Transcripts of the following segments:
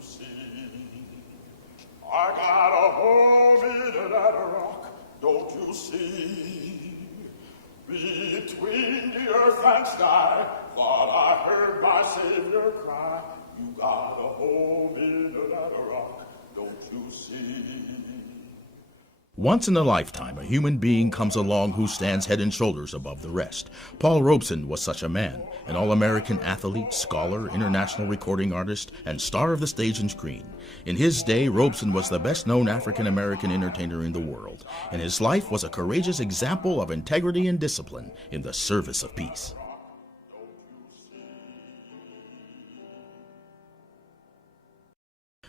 see? I got a home in that rock, don't you see? Between the earth and sky, thought I heard my Savior cry. You got a home in that rock, don't you see? Once in a lifetime, a human being comes along who stands head and shoulders above the rest. Paul Robeson was such a man, an all-American athlete, scholar, international recording artist, and star of the stage and screen. In his day, Robeson was the best-known African-American entertainer in the world, and his life was a courageous example of integrity and discipline in the service of peace.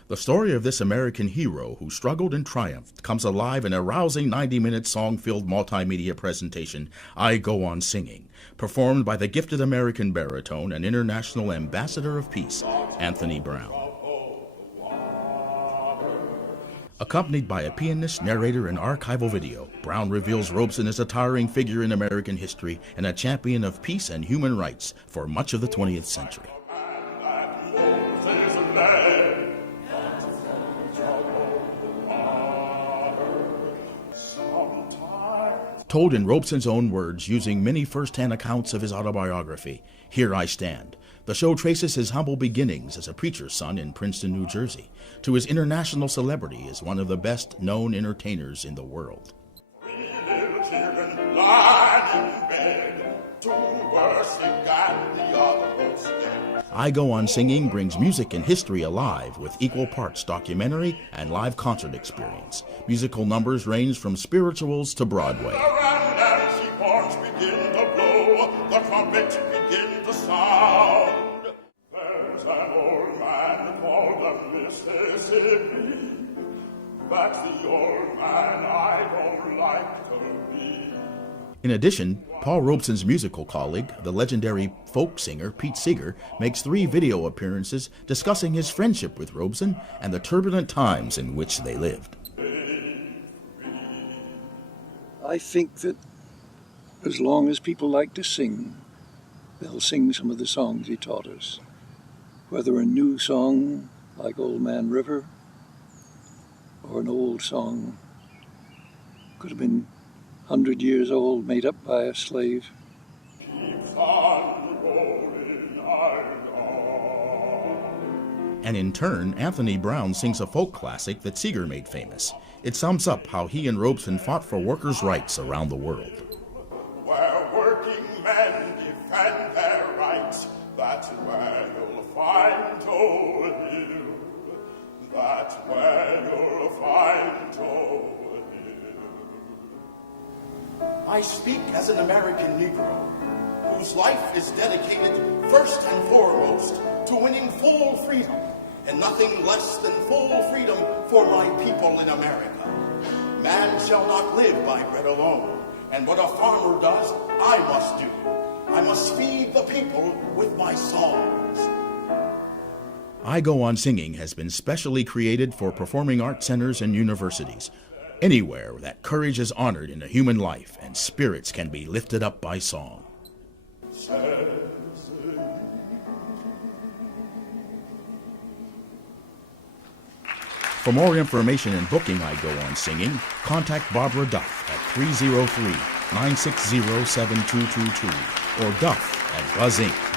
The story of this American hero who struggled and triumphed comes alive in a rousing 90-minute song-filled multimedia presentation, I Go On Singing, performed by the gifted American baritone and international ambassador of peace, Anthony Brown. Accompanied by a pianist, narrator, and archival video, Brown reveals Robeson as a towering figure in American history and a champion of peace and human rights for much of the 20th century. Told in Robeson's own words, using many first-hand accounts of his autobiography, Here I Stand. The show traces his humble beginnings as a preacher's son in Princeton, New Jersey, to his international celebrity as one of the best-known entertainers in the world. I Go On Singing brings music and history alive with equal parts documentary and live concert experience. Musical numbers range from spirituals to Broadway. The trumpet begin to sound. There's an old man called the Mississippi. That's the old man I don't like to be. In addition, Paul Robeson's musical colleague, the legendary folk singer Pete Seeger, makes 3 video appearances discussing his friendship with Robeson and the turbulent times in which they lived. I think that as long as people like to sing, they'll sing some of the songs he taught us. Whether a new song like Old Man River or an old song, could have been 100 years old, made up by a slave. And in turn, Anthony Brown sings a folk classic that Seeger made famous. It sums up how he and Robeson fought for workers' rights around the world. Where working men defend their rights, that's where you'll find Joe Hill. That's where you'll find Joe Hill. I speak as an American Negro whose life is dedicated first and foremost to winning full freedom, and nothing less than full freedom for my people in America. Man shall not live by bread alone, and what a farmer does, I must do. I must feed the people with my songs. I Go On Singing has been specially created for performing arts centers and universities, anywhere that courage is honored in a human life and spirits can be lifted up by song. For more information and booking I Go On Singing, contact Barbara Duff at 303-960-7222 or Duff@BuzzInc.com.